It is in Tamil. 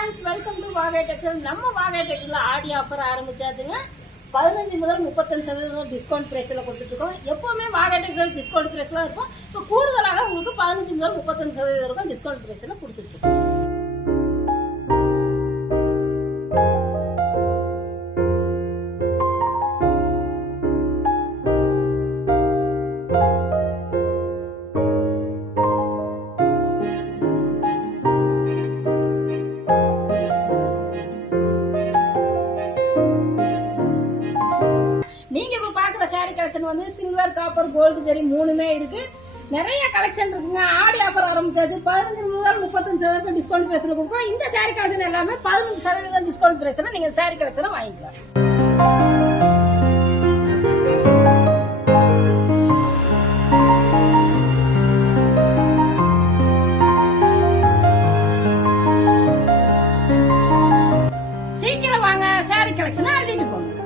ஃப்ரெண்ட்ஸ், வெல்கம் டு வாகை டெக்ஸ்டைல். நம்ம வாகை டெக்ஸ்டைல் ஆடி ஆஃபர் ஆரம்பிச்சாச்சுங்க. 15 முதல் 35% டிஸ்கவுண்ட் பிரைஸ்ல கொடுத்துட்டு இருக்கோம். எப்பவுமே வாகை டெக்ஸ்டைல் டிஸ்கவுண்ட் பிரைஸ்லாம் இருக்கும். இப்போ கூடுதலாக உங்களுக்கு 15 முதல் 35% வரைக்கும் டிஸ்கவுண்ட் பிரைஸ்ல கொடுத்துட்டு இருக்கோம். நீங்க இப்ப பாக்குற சாரி கலெக்ஷன் வந்து சில்வர், காப்பர், கோல்டு ஜெரி மூணுமே இருக்கு. நிறைய கலெக்ஷன் இருக்குங்க. ஆடி ஆஃபர் ஆரம்பிச்சாச்சு. 15 முதல் 35% டிஸ்கவுண்ட் பிரைஸ்ல கொடுப்போம். இந்த சாரி கலெக்ஷன் எல்லாமே 15% டிஸ்கவுண்ட் பிரைஸ்ல நீங்க சாரி கலெக்ஷனை வாங்கிக்கலாம். சீக்கிரம் வாங்க, சாரி கலெக்ஷனை அள்ளிட்டு போங்க.